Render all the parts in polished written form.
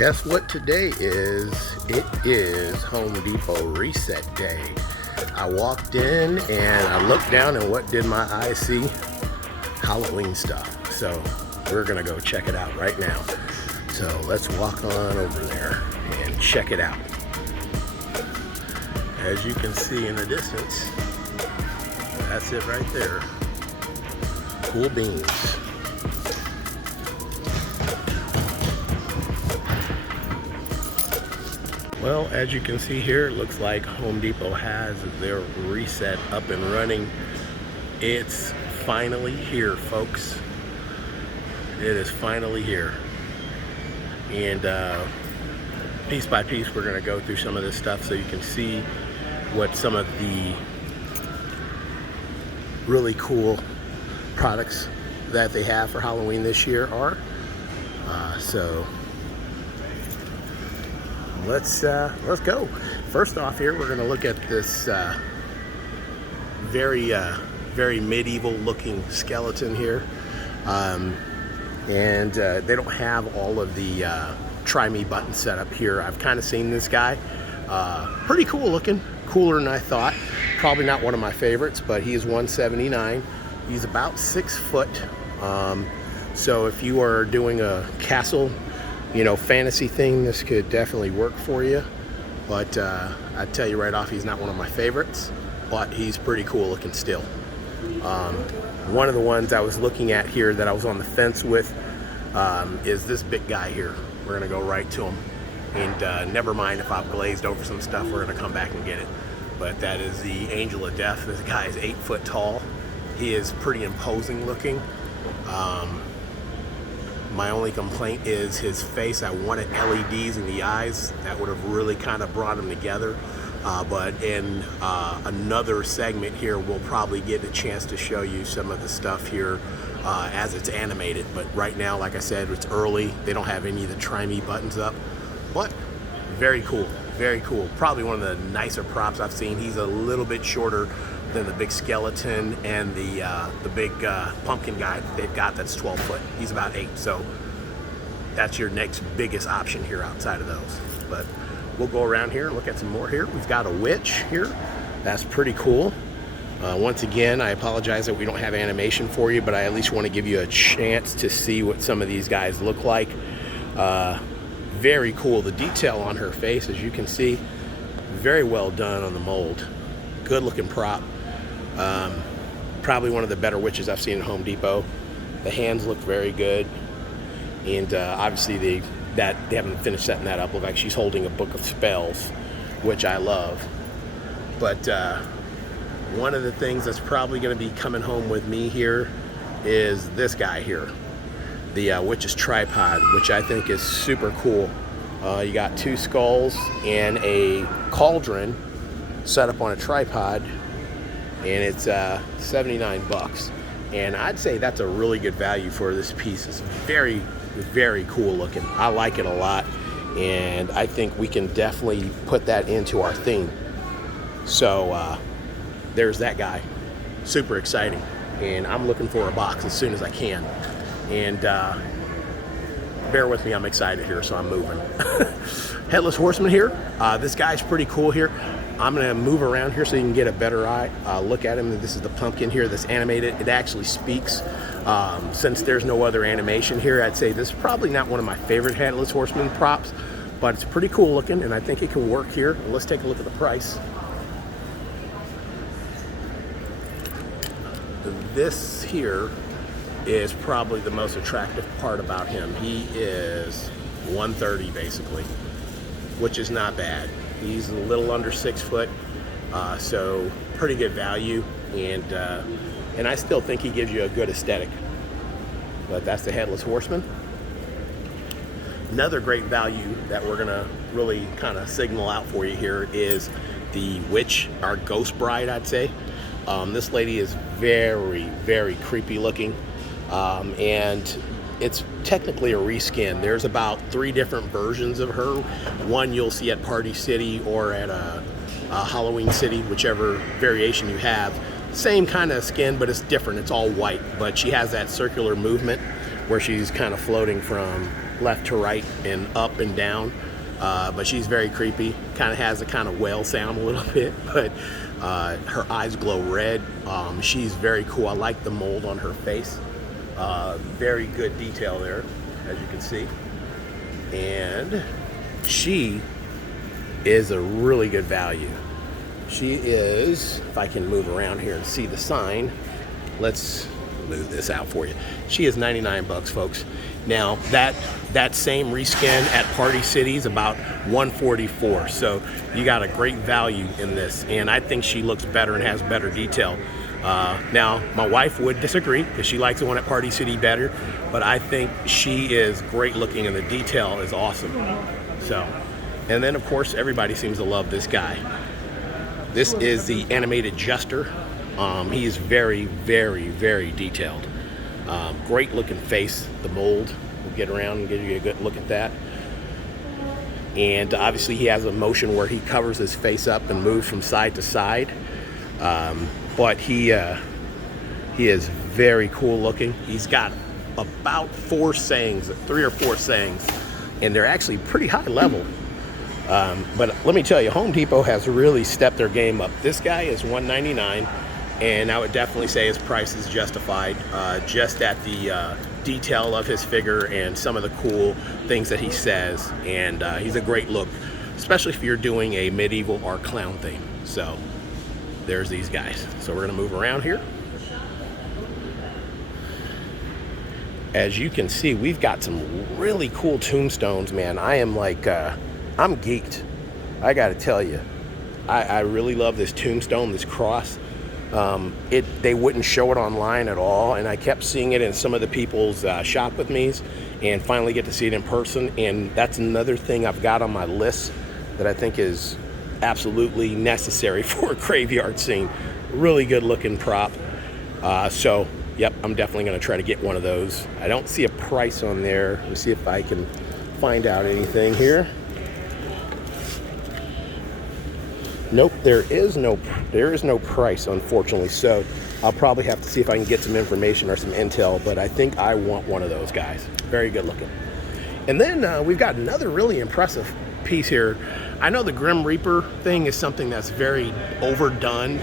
Guess what today is? It is Home Depot reset day. I walked in and I looked down and what did my eyes see? Halloween stuff. So we're gonna go check it out right now. So let's walk on over there and check it out. As you can see in the distance, that's it right there. Cool beans. Well, as you can see here, it looks like Home Depot has their reset up and running. It's finally here, folks. It is finally here. And piece by piece, we're gonna go through some of this stuff so you can see what some of the really cool products that they have for Halloween this year are. So let's go. First off here, we're gonna look at this very medieval looking skeleton here. And they don't have all of the try me buttons set up here. I've kind of seen this guy. Pretty cool looking, cooler than I thought. Probably not one of my favorites, but he is $179. He's about 6 foot. So if you are doing a castle, fantasy thing, this could definitely work for you. But I tell you right off, he's not one of my favorites, but he's pretty cool looking still. One of the ones I was looking at here that I was on the fence with is this big guy here. We're gonna go right to him. And never mind if I've glazed over some stuff, we're gonna come back and get it. But that is the Angel of Death. This guy is 8 foot tall. He is pretty imposing looking. My only complaint is his face. I wanted LEDs in the eyes. That would have really kind of brought him together. But in another segment here, we'll probably get a chance to show you some of the stuff here as it's animated. But right now, like I said, it's early. They don't have any of the try me buttons up. But very cool, very cool. Probably one of the nicer props I've seen. He's a little bit shorter than the big skeleton and the big pumpkin guy that they've got that's 12 foot. He's about 8, so that's your next biggest option here outside of those. But we'll go around here and look at some more here. We've got a witch here. That's pretty cool. Once again, I apologize that we don't have animation for you, but I at least want to give you a chance to see what some of these guys look like. Very cool. The detail on her face, as you can see, very well done on the mold. Good looking prop. Probably one of the better witches I've seen at Home Depot. The hands look very good. And obviously they haven't finished setting that up. Look like she's holding a book of spells, which I love. But one of the things that's probably going to be coming home with me here is this guy here, the witch's tripod, which I think is super cool. You got 2 skulls and a cauldron set up on a tripod, and it's 79 bucks. And I'd say that's a really good value for this piece. It's very, very cool looking. I like it a lot, and I think we can definitely put that into our theme. So there's that guy. Super exciting, and I'm looking for a box as soon as I can. And bear with me, I'm excited here, so I'm moving. Headless Horseman here. This guy's pretty cool here. I'm gonna move around here so you can get a better look at him. This is the pumpkin here that's animated. It actually speaks. Since there's no other animation here, I'd say this is probably not one of my favorite Headless Horseman props, but it's pretty cool looking, and I think it can work here. Let's take a look at the price. This here is probably the most attractive part about him. He is $130 basically, which is not bad. He's a little under 6 foot, so pretty good value, and I still think he gives you a good aesthetic. But that's the Headless Horseman. Another great value that we're gonna really kind of signal out for you here is the witch, our ghost bride, I'd say. This lady is very, very creepy looking, and it's technically a reskin. There's about 3 different versions of her. One you'll see at Party City or at a Halloween City, whichever variation you have. Same kind of skin, but it's different. It's all white, but she has that circular movement where she's kind of floating from left to right and up and down. But she's very creepy. Kind of has a kind of whale sound a little bit, but her eyes glow red. She's very cool. I like the mold on her face. Very good detail there, as you can see. And she is a really good value. She is, if I can move around here and see the sign, let's move this out for you. She is 99 bucks, folks. Now that same reskin at Party City is about 144. So you got a great value in this, and I think she looks better and has better detail. Now my wife would disagree because she likes the one at Party City better, but I think she is great looking and the detail is awesome. So, and then of course everybody seems to love this guy. This is the animated Jester. He is very, very, very detailed. Great looking face, the mold. We'll get around and give you a good look at that. And obviously he has a motion where he covers his face up and moves from side to side. But he is very cool looking. He's got about 4 sayings, 3 or 4 sayings, and they're actually pretty high level. But let me tell you, Home Depot has really stepped their game up. This guy is $199. And I would definitely say his price is justified, just at the detail of his figure and some of the cool things that he says. And he's a great look, especially if you're doing a medieval or clown theme. So there's these guys. So we're gonna move around here. As you can see, we've got some really cool tombstones, man. I am like, I'm geeked. I gotta tell you, I really love this tombstone, this cross. They wouldn't show it online at all, and I kept seeing it in some of the people's shop with me's, and finally get to see it in person. And that's another thing I've got on my list that I think is absolutely necessary for a graveyard scene. Really good looking prop. So yep, I'm definitely going to try to get one of those. I don't see a price on there. Let me see if I can find out anything here. Nope, there is no price, unfortunately. So I'll probably have to see if I can get some information or some intel, but I think I want one of those guys. Very good looking. And then we've got another really impressive piece here. I know the Grim Reaper thing is something that's very overdone,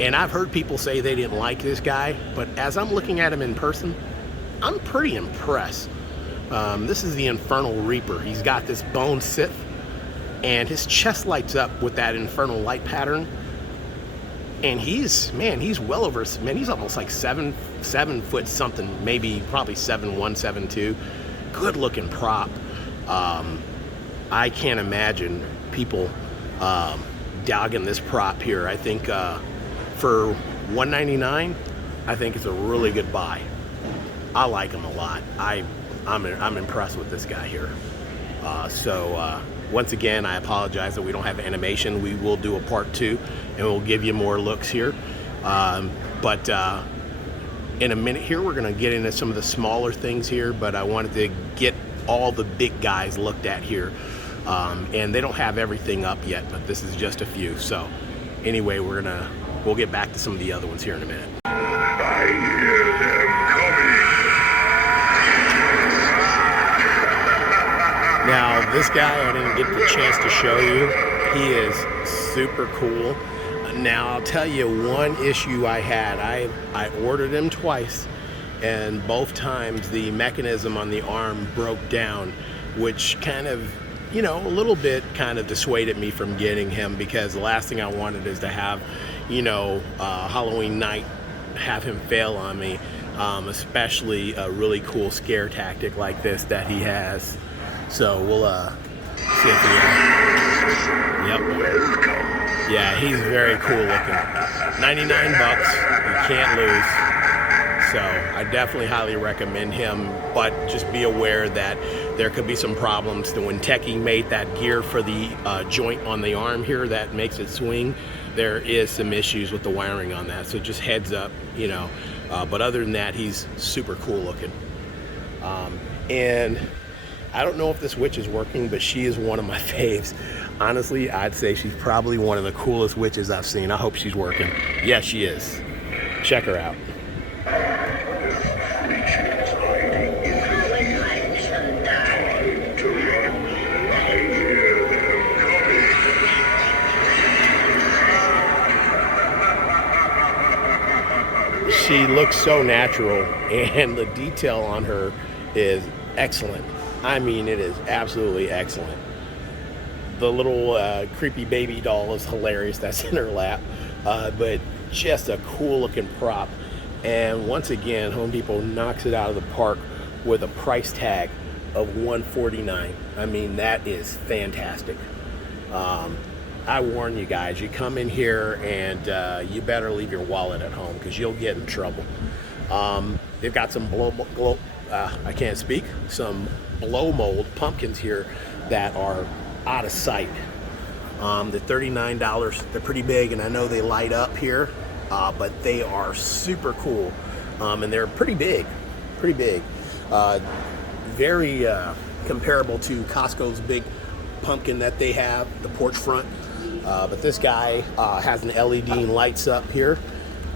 and I've heard people say they didn't like this guy, but as I'm looking at him in person, I'm pretty impressed. This is the Infernal Reaper. He's got this bone scythe, and his chest lights up with that infernal light pattern. And he's well over, he's almost like 7 foot something, maybe probably 7'1", 7'2". Good looking prop. I can't imagine people dogging this prop here. I think for $199, I think it's a really good buy. I like him a lot. I'm impressed with this guy here. Once again, I apologize that we don't have animation. We will do a part 2, and we'll give you more looks here. But in a minute here, we're gonna get into some of the smaller things here, but I wanted to get all the big guys looked at here. And they don't have everything up yet, but this is just a few. So anyway, we'll get back to some of the other ones here in a minute. I hear them coming. Now, this guy I didn't get the chance to show you. He is super cool. Now, I'll tell you one issue I had. I ordered him twice, and both times the mechanism on the arm broke down, which kind of, a little bit kind of dissuaded me from getting him, because the last thing I wanted is to have, Halloween night have him fail on me, especially a really cool scare tactic like this that he has. So we'll see if yep. Yeah, he's very cool looking. 99 bucks, you can't lose. So I definitely highly recommend him, but just be aware that there could be some problems. When Techie made that gear for the joint on the arm here that makes it swing, there is some issues with the wiring on that. So just heads up, but other than that, he's super cool looking. And I don't know if this witch is working, but she is one of my faves. Honestly, I'd say she's probably one of the coolest witches I've seen. I hope she's working. Yes, she is. Check her out. Creatures hiding in the leaves and die. she looks so natural, and the detail on her is excellent. I mean, it is absolutely excellent. The little creepy baby doll is hilarious. That's in her lap. But just a cool looking prop. And once again, Home Depot knocks it out of the park with a price tag of $149. I mean, that is fantastic. I warn you guys, you come in here and you better leave your wallet at home because you'll get in trouble. They've got some some blow mold pumpkins here that are out of sight. The $39, they're pretty big, and I know they light up here, but they are super cool, and they're pretty big. Very comparable to Costco's big pumpkin that they have, the porch front. But this guy has an LED and lights up here,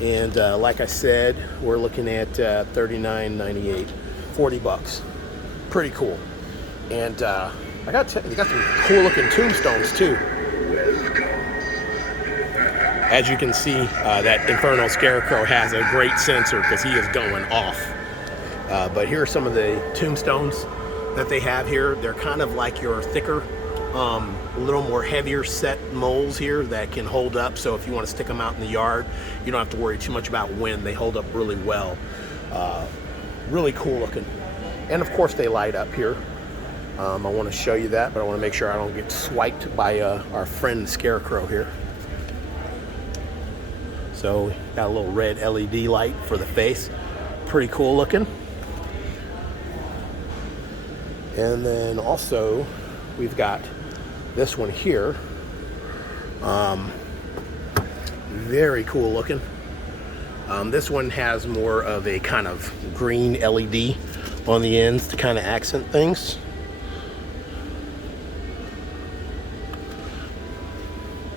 and like I said, we're looking at $39.98, $40. Pretty cool. And I got to tell you, they got some cool looking tombstones too. As you can see, that Infernal Scarecrow has a great sensor because he is going off. But here are some of the tombstones that they have here. They're kind of like your thicker, a little more heavier set molds here that can hold up. So if you want to stick them out in the yard, you don't have to worry too much about wind. They hold up really well. Really cool looking. And of course they light up here. I want to show you that, but I want to make sure I don't get swiped by our friend Scarecrow here. So got a little red LED light for the face. Pretty cool looking. And then also we've got this one here. Very cool looking. This one has more of a kind of green LED on the ends to kind of accent things.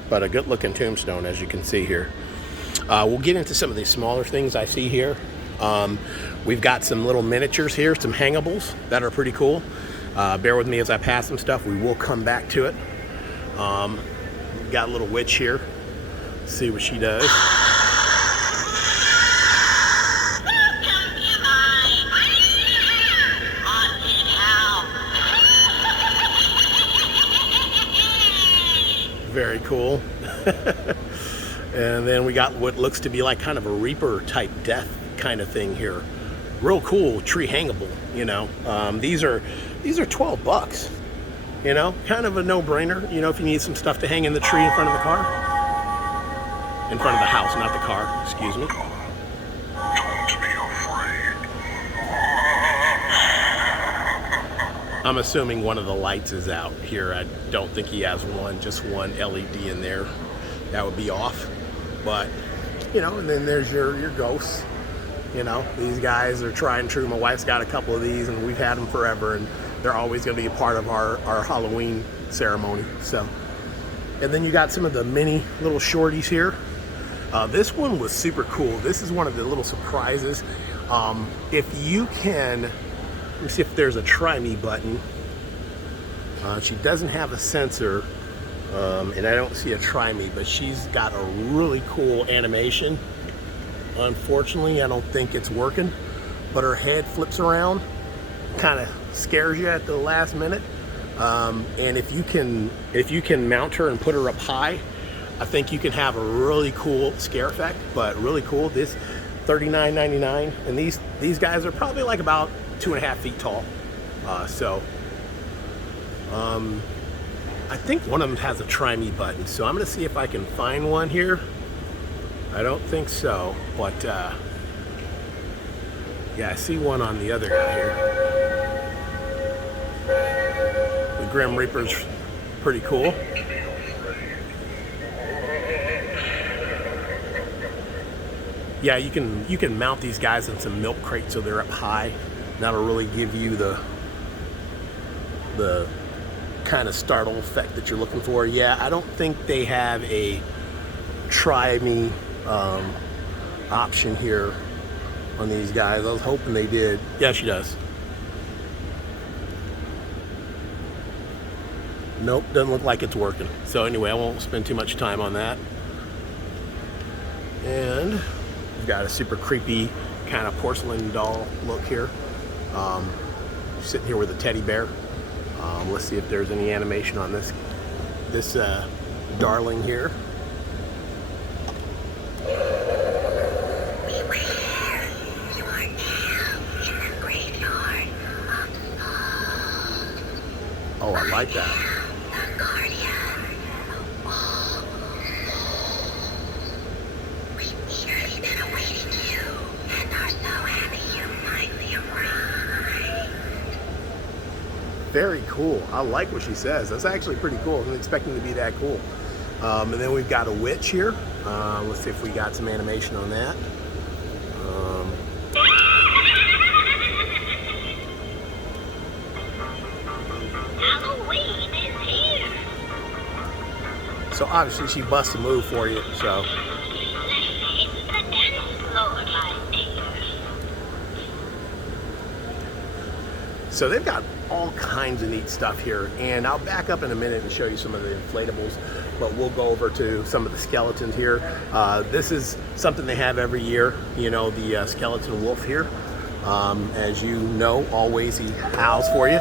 But a good looking tombstone, as you can see here. We'll get into some of these smaller things I see here. We've got some little miniatures here, some hangables that are pretty cool. Bear with me as I pass some stuff. We will come back to it. We've got a little witch here. Let's see what she does. Very cool. And then we got what looks to be like kind of a Reaper type death kind of thing here. Real cool tree hangable, you know. These are $12, you know, kind of a no-brainer, you know, if you need some stuff to hang in the tree in front of the car. In front of the house, not the car, excuse me. I'm assuming one of the lights is out here. I don't think he has just one LED in there. That would be off. But, you know, and then there's your ghosts. You know, these guys are tried and true. My wife's got a couple of these, and we've had them forever, and they're always going to be a part of our Halloween ceremony. So, and then you got some of the mini little shorties here. This one was super cool. This is one of the little surprises. If you can, let me see if there's a try me button. She doesn't have a sensor, and I don't see a try me, but she's got a really cool animation. Unfortunately, I don't think it's working, but her head flips around, kind of scares you at the last minute. And if you can mount her and put her up high, I think you can have a really cool scare effect. But really cool. This $39.99, and these guys are probably like about 2.5 feet tall. I think one of them has a try me button, so I'm gonna see if I can find one here. I don't think so, but yeah, I see one on the other guy here. The Grim Reaper's pretty cool. Yeah, you can mount these guys in some milk crates so they're up high. That'll really give you the kind of startle effect that you're looking for. Yeah, I don't think they have a try me option here on these guys. I was hoping they did. Yeah, she does. Nope, doesn't look like it's working. So anyway, I won't spend too much time on that. And We've got a super creepy kind of porcelain doll look here. Sitting here with a teddy bear. Let's see if there's any animation on this darling here. Oh, I like that. Very cool. I like what she says. That's actually pretty cool. I wasn't expecting to be that cool. And then we've got a witch here. Let's see if we got some animation on that. Halloween is here. So obviously she busts a move for you. So. It's the dance floor, my dear. So they've got all kinds of neat stuff here, and I'll back up in a minute and show you some of the inflatables, but we'll go over to some of the skeletons here. This is something they have every year, you know, the skeleton wolf here. As you know, always he howls for you.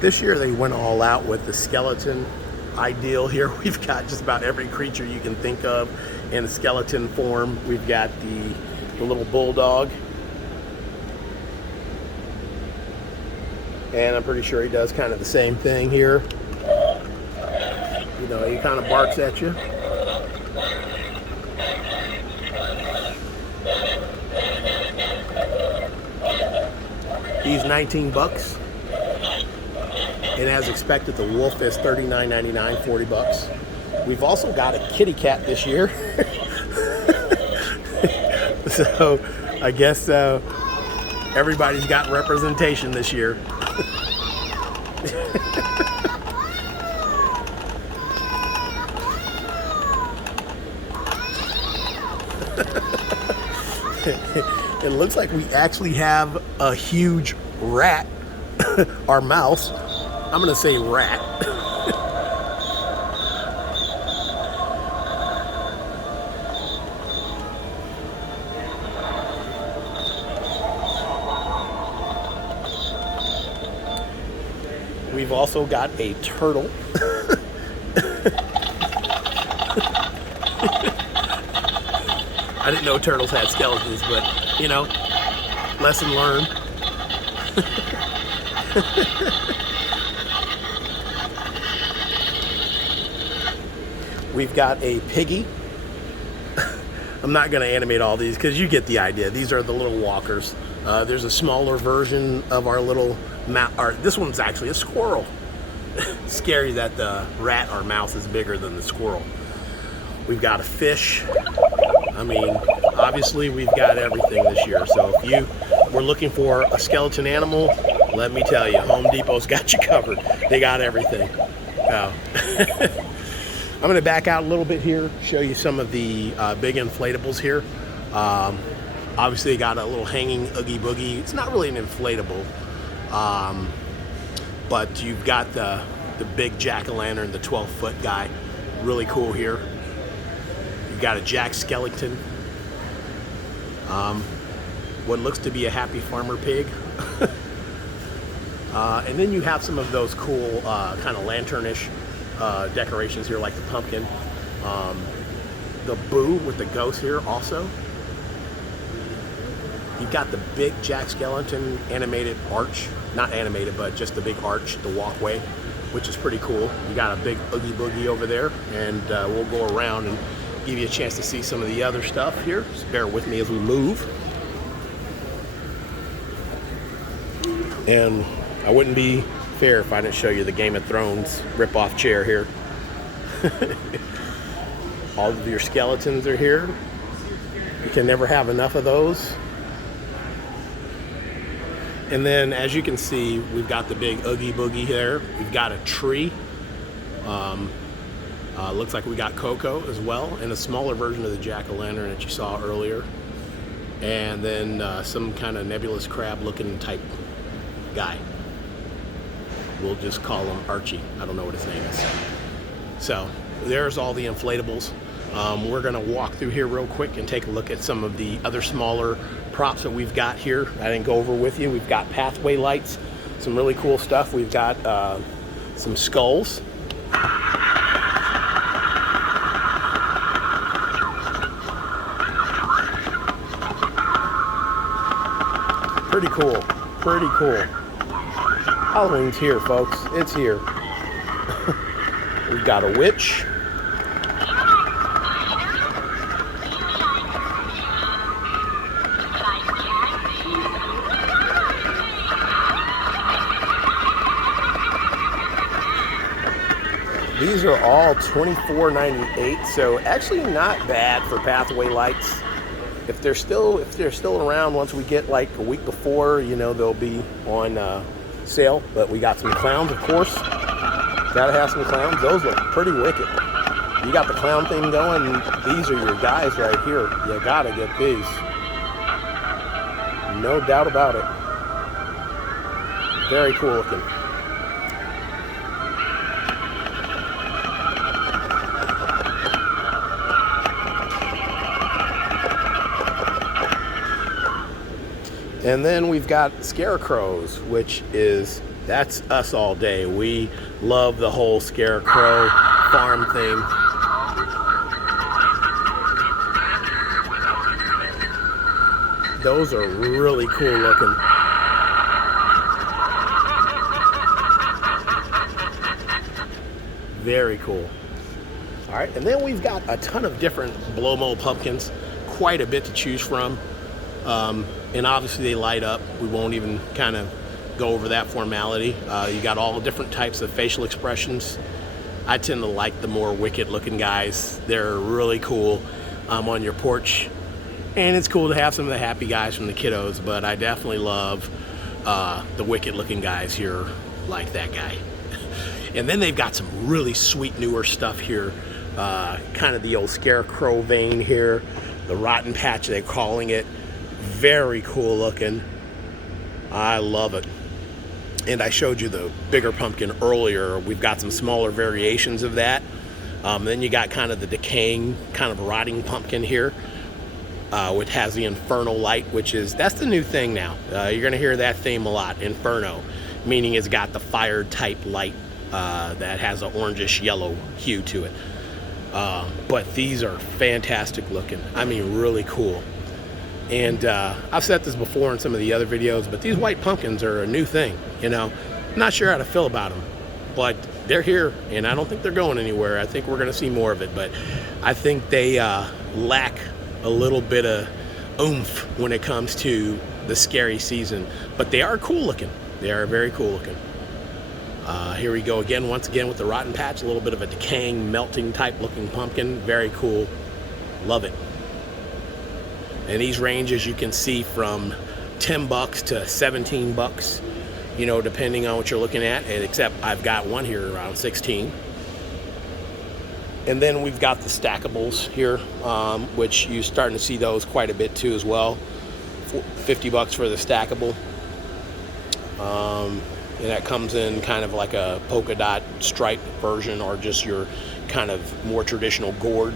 This year they went all out with the skeleton ideal here. We've got just about every creature you can think of in a skeleton form. We've got the little bulldog. And I'm pretty sure he does kind of the same thing here. You know, he kind of barks at you. He's $19. And as expected, the wolf is $39.99, $40. We've also got a kitty cat this year. So I guess everybody's got representation this year. It looks like we actually have a huge rat, our mouse. I'm gonna say rat. We've also got a turtle. I didn't know turtles had skeletons, but you know, lesson learned. We've got a piggy. I'm not going to animate all these because you get the idea. These are the little walkers. There's a smaller version of our little mouse. This one's actually a squirrel. Scary that the rat or mouse is bigger than the squirrel. We've got a fish. I mean, obviously we've got everything this year. So if you were looking for a skeleton animal, let me tell you, Home Depot's got you covered. They got everything. I'm going to back out a little bit here, show you some of the big inflatables here. Obviously, they got a little hanging Oogie Boogie. It's not really an inflatable, but you've got the big jack-o'-lantern, the 12-foot guy. Really cool here. You've got a Jack Skellington. What looks to be a happy farmer pig. And then you have some of those cool kind of lanternish decorations here, like the pumpkin, the boo with the ghost here also. You've got the big Jack Skellington animated arch, not animated, but just the big arch, the walkway, which is pretty cool. You got a big Oogie Boogie over there, and we'll go around and give you a chance to see some of the other stuff here. Just bear with me as we move. And I wouldn't be fair if I didn't show you the Game of Thrones rip-off chair here. All of your skeletons are here. You can never have enough of those. And then, as you can see, we've got the big Oogie Boogie there. We've got a tree. Looks like we got Coco as well, and a smaller version of the jack-o'-lantern that you saw earlier. and then some kind of nebulous crab looking type guy. We'll just call him Archie. I don't know what his name is. So there's all the inflatables. We're gonna walk through here real quick and take a look at some of the other smaller props that we've got here. I didn't go over with you. We've got pathway lights, some really cool stuff. We've got some skulls. Pretty cool, pretty cool. Halloween's here, folks. It's here. We've got a witch. These are all $24.98, so actually not bad for pathway lights. If they're still around once we get like a week before, you know, they'll be on sale. But we got some clowns, of course. Gotta have some clowns. Those look pretty wicked. You got the clown thing going. These are your guys right here. You gotta get these. No doubt about it. Very cool looking. And then we've got Scarecrows, which that's us all day. We love the whole Scarecrow farm thing. Those are really cool looking. Very cool. All right, and then we've got a ton of different blow mold pumpkins, quite a bit to choose from. And obviously they light up. We won't even kind of go over that formality. You got all the different types of facial expressions. I tend to like the more wicked looking guys. They're really cool on your porch. And it's cool to have some of the happy guys from the kiddos, but I definitely love the wicked looking guys here, like that guy. And then they've got some really sweet newer stuff here. Kind of the old Scarecrow vein here. The Rotten Patch, they're calling it. Very cool looking. I love it. And I showed you the bigger pumpkin earlier. We've got some smaller variations of that. Then you got kind of the decaying, kind of rotting pumpkin here, which has the Infernal light, that's the new thing now. You're gonna hear that theme a lot, Inferno, meaning it's got the fire type light that has an orangish yellow hue to it. But these are fantastic looking. I mean, really cool. And I've said this before in some of the other videos, but these white pumpkins are a new thing, you know. I'm not sure how to feel about them, but they're here, and I don't think they're going anywhere. I think we're going to see more of it, but I think they lack a little bit of oomph when it comes to the scary season. But they are cool looking. They are very cool looking. Here we go again, once again with the Rotten Patch, a little bit of a decaying, melting type looking pumpkin. Very cool. Love it. And these range, as you can see, from $10 to $17, you know, depending on what you're looking at. And except I've got one here around 16. And then we've got the Stackables here, which you're starting to see those quite a bit too as well. $50 for the Stackable. And that comes in kind of like a polka dot stripe version, or just your kind of more traditional gourd.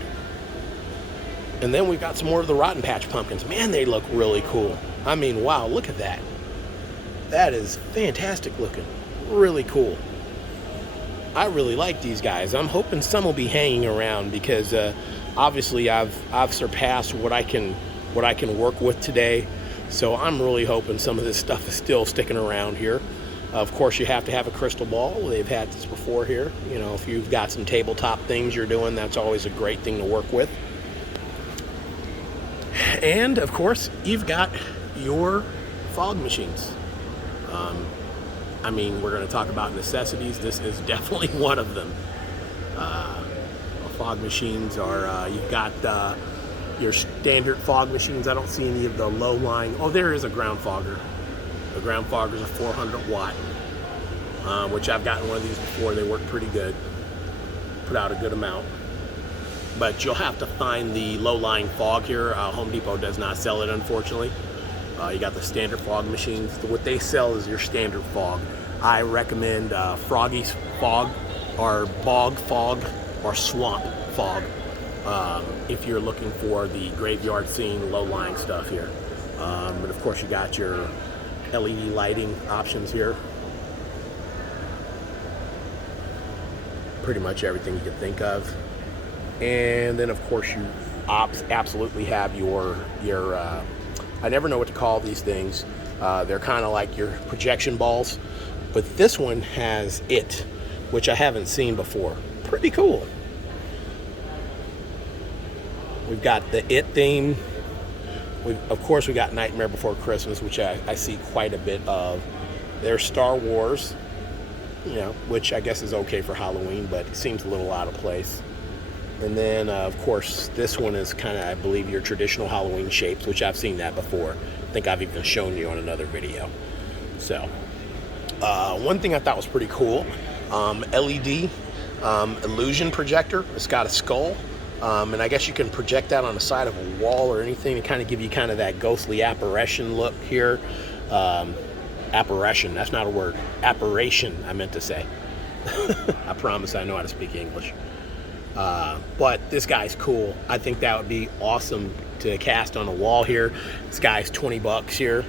And then we've got some more of the Rotten Patch pumpkins. Man, they look really cool. I mean, wow, look at that. That is fantastic looking. Really cool. I really like these guys. I'm hoping some will be hanging around because obviously I've surpassed what I can work with today. So I'm really hoping some of this stuff is still sticking around here. Of course, you have to have a crystal ball. They've had this before here. You know, if you've got some tabletop things you're doing, that's always a great thing to work with. And of course, you've got your fog machines. I mean, we're going to talk about necessities. This is definitely one of them. Fog machines are, you've got your standard fog machines. I don't see any of the low line. Oh, there is a ground fogger. The ground fogger is a 400 watt, which I've gotten one of these before. They work pretty good. Put out a good amount. but you'll have to find the low-lying fog here. Home Depot does not sell it, unfortunately. You got the standard fog machines. What they sell is your standard fog. I recommend Froggy's fog, or bog fog, or swamp fog, if you're looking for the graveyard scene, low-lying stuff here. And of course, you got your LED lighting options here. Pretty much everything you can think of. And then of course you absolutely have your I never know what to call these things. They're kind of like your projection balls, but this one has it, which I haven't seen before. Pretty cool. We've got the it theme. Of course we got Nightmare Before Christmas, which I see quite a bit of. There's Star Wars, you know, which I guess is okay for Halloween, but it seems a little out of place. And then, of course, this one is kind of, I believe, your traditional Halloween shapes, which I've seen that before. I think I've even shown you on another video. So, one thing I thought was pretty cool, LED Illusion Projector. It's got a skull, and I guess you can project that on the side of a wall or anything to kind of give you kind of that ghostly apparition look here. Apparition, that's not a word. Apparition, I meant to say. I promise I know how to speak English. But this guy's cool. I think that would be awesome to cast on a wall here. This guy's $20 here,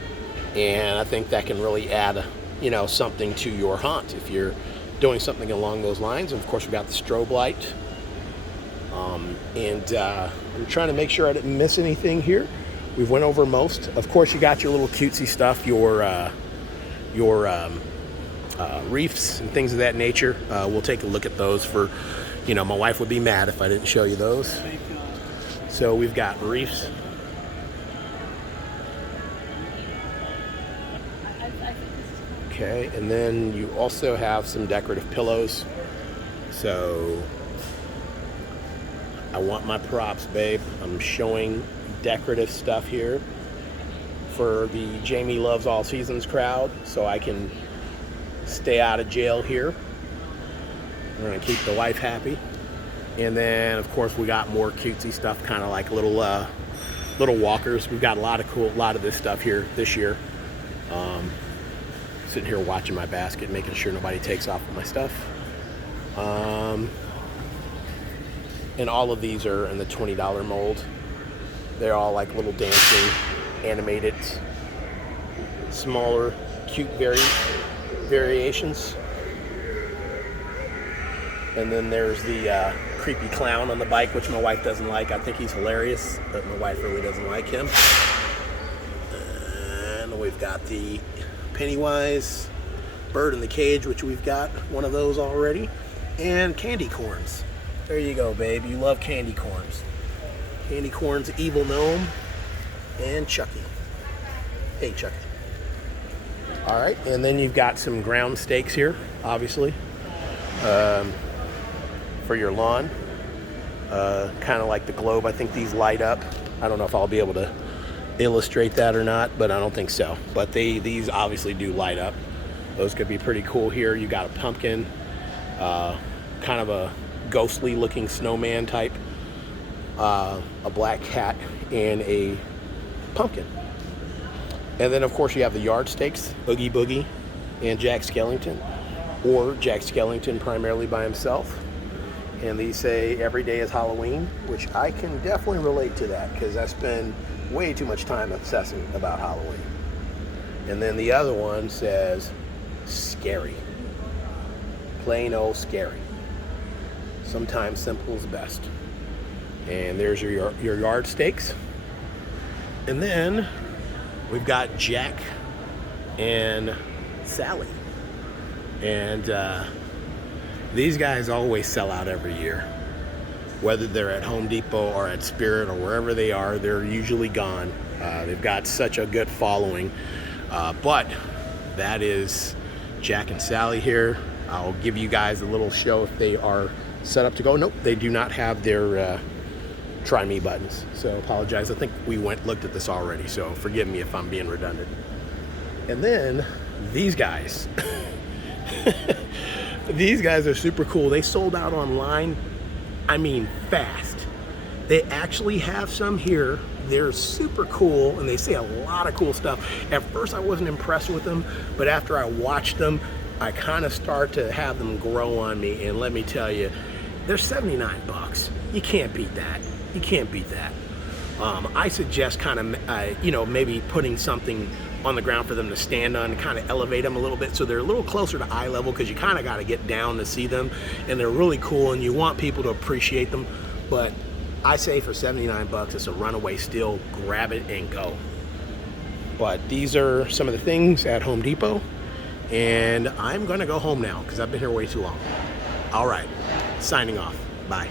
and I think that can really add, you know, something to your haunt if you're doing something along those lines. And of course, we got the strobe light. I'm trying to make sure I didn't miss anything here. We've went over most. Of course, you got your little cutesy stuff, your reefs and things of that nature. We'll take a look at those for. You know, my wife would be mad if I didn't show you those. So we've got reefs. Okay, and then you also have some decorative pillows. So I want my props, babe. I'm showing decorative stuff here for the Jamie Loves All Seasons crowd, so I can stay out of jail here. We're gonna keep the wife happy. And then of course we got more cutesy stuff, kind of like little walkers. We've got a lot of this stuff here this year. Sitting here watching my basket, making sure nobody takes off with my stuff. And all of these are in the $20 mold. They're all like little dancing, animated, smaller, cute variations. And then there's the creepy clown on the bike, which my wife doesn't like. I think he's hilarious, but my wife really doesn't like him. And we've got the Pennywise bird in the cage, which we've got one of those already. And candy corns. There you go, babe. You love candy corns. Candy corns, evil gnome, and Chucky. Hey, Chucky. All right, and then you've got some ground stakes here, obviously. For your lawn, kind of like the globe. I think these light up. I don't know if I'll be able to illustrate that or not, but I don't think so. But these obviously do light up. Those could be pretty cool here. You got a pumpkin, kind of a ghostly looking snowman type, a black cat, and a pumpkin. And then of course you have the yard stakes, Oogie Boogie and Jack Skellington, or Jack Skellington primarily by himself. And these say every day is Halloween, which I can definitely relate to that because I spend way too much time obsessing about Halloween. And then the other one says scary. Plain old scary. Sometimes simple is best. And there's your yard stakes. And then we've got Jack and Sally. And these guys always sell out every year. Whether they're at Home Depot or at Spirit or wherever they are, they're usually gone. They've got such a good following. But that is Jack and Sally here. I'll give you guys a little show if they are set up to go. Nope, they do not have their try me buttons. So apologize. I think we looked at this already, so forgive me if I'm being redundant. And then these guys. These guys are super cool. They sold out online, I mean fast. They actually have some here. They're super cool, and they say a lot of cool stuff. At first, I wasn't impressed with them, but after I watched them, I kind of start to have them grow on me. And let me tell you, they're 79 bucks. You can't beat that. You can't beat that. I suggest kind of, you know, maybe putting something on the ground for them to stand on, kind of elevate them a little bit so they're a little closer to eye level, because you kind of got to get down to see them, and they're really cool, and you want people to appreciate them. But I say for 79 bucks, it's a runaway steal. Grab it and go. But these are some of the things at Home Depot, and I'm going to go home now because I've been here way too long. All right, signing off. Bye.